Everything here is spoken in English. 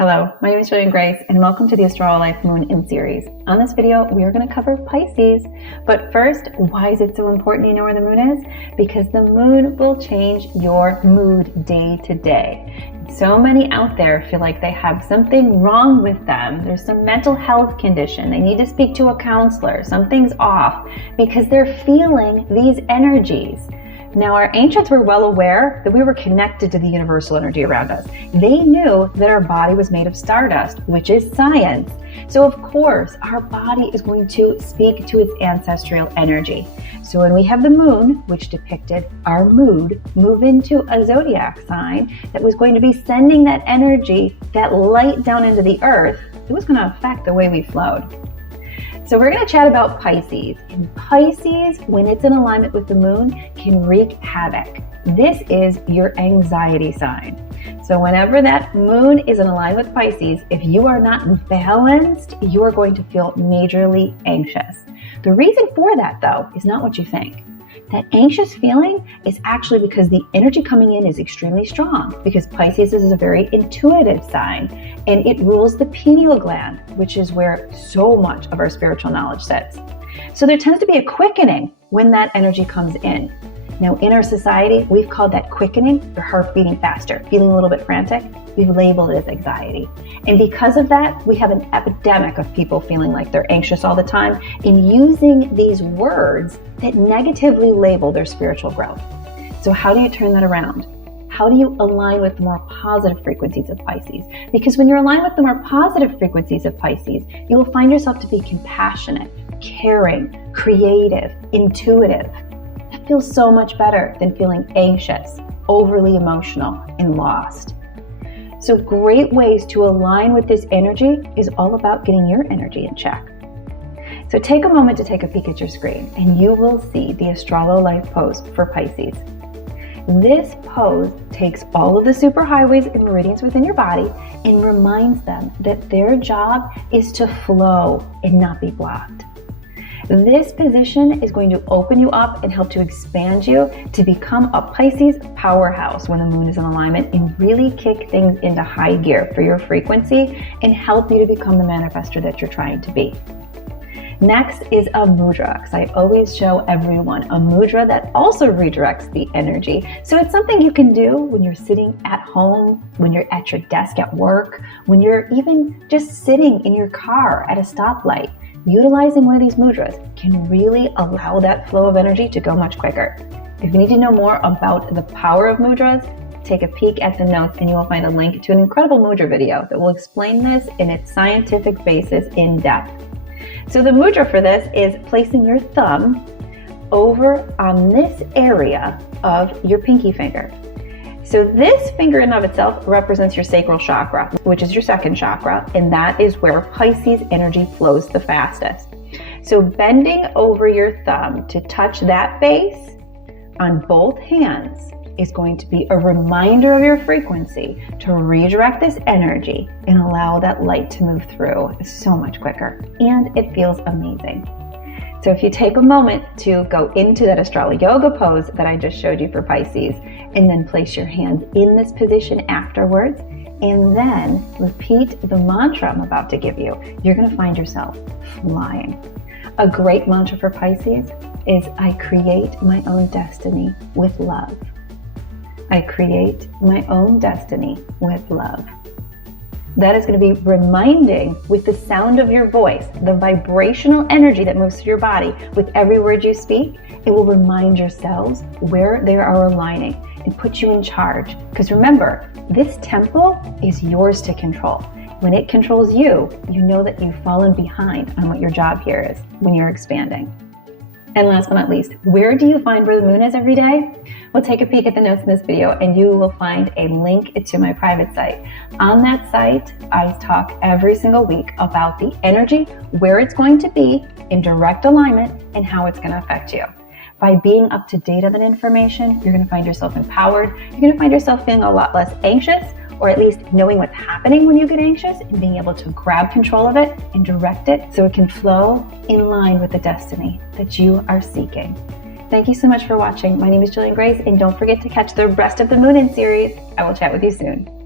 Hello, my name is Jillian Greyse and welcome to the Astral Life Moon In series. On this video, we are going to cover Pisces. But first, why is it so important you know where the moon is? Because the moon will change your mood day to day. So many out there feel like they have something wrong with them. There's some mental health condition. They need to speak to a counselor. Something's off because they're feeling these energies. Now, our ancients were well aware that we were connected to the universal energy around us. They knew that our body was made of stardust, which is science. So of course, our body is going to speak to its ancestral energy. So when we have the moon, which depicted our mood, move into a zodiac sign that was going to be sending that energy, that light down into the earth, it was going to affect the way we flowed. So we're going to chat about Pisces. And Pisces, when it's in alignment with the moon, can wreak havoc. This is your anxiety sign. So whenever that moon is in alignment with Pisces, if you are not balanced, you are going to feel majorly anxious. The reason for that, though, is not what you think. That anxious feeling is actually because the energy coming in is extremely strong, because Pisces is a very intuitive sign and it rules the pineal gland, which is where so much of our spiritual knowledge sits. So there tends to be a quickening when that energy comes in. Now, in our society, we've called that quickening, your heart beating faster, feeling a little bit frantic. We've labeled it as anxiety. And because of that, we have an epidemic of people feeling like they're anxious all the time and using these words that negatively label their spiritual growth. So how do you turn that around? How do you align with the more positive frequencies of Pisces? Because when you're aligned with the more positive frequencies of Pisces, you will find yourself to be compassionate, caring, creative, intuitive. That feels so much better than feeling anxious, overly emotional, and lost. So great ways to align with this energy is all about getting your energy in check. So take a moment to take a peek at your screen and you will see the Astralo Life pose for Pisces. This pose takes all of the superhighways and meridians within your body and reminds them that their job is to flow and not be blocked. This position is going to open you up and help to expand you to become a Pisces powerhouse when the moon is in alignment and really kick things into high gear for your frequency and help you to become the manifestor that you're trying to be. Next is a mudra, because I always show everyone a mudra that also redirects the energy. So it's something you can do when you're sitting at home, when you're at your desk at work, when you're even just sitting in your car at a stoplight. Utilizing one of these mudras can really allow that flow of energy to go much quicker. If you need to know more about the power of mudras, take a peek at the notes and you will find a link to an incredible mudra video that will explain this in its scientific basis in depth. So the mudra for this is placing your thumb over on this area of your pinky finger. So this finger in and of itself represents your sacral chakra, which is your second chakra, and that is where Pisces energy flows the fastest. So bending over your thumb to touch that base on both hands is going to be a reminder of your frequency to redirect this energy and allow that light to move through so much quicker. And it feels amazing. So if you take a moment to go into that Astralo Yoga pose that I just showed you for Pisces, and then place your hands in this position afterwards, and then repeat the mantra I'm about to give you, you're going to find yourself flying. A great mantra for Pisces is, I create my own destiny with love. I create my own destiny with love. That is going to be reminding with the sound of your voice, the vibrational energy that moves through your body with every word you speak. It will remind your cells where they are aligning and put you in charge. Because remember, this temple is yours to control. When it controls you, you know that you've fallen behind on what your job here is when you're expanding. And last but not least, where do you find where the moon is every day? Well, take a peek at the notes in this video and you will find a link to my private site. On that site, I talk every single week about the energy, where it's going to be in direct alignment, and how it's going to affect you. By being up to date on that information, you're going to find yourself empowered. You're going to find yourself feeling a lot less anxious, or at least knowing what's happening when you get anxious and being able to grab control of it and direct it so it can flow in line with the destiny that you are seeking. Thank you so much for watching. My name is Jillian Greyse, and don't forget to catch the rest of the Moon In series. I will chat with you soon.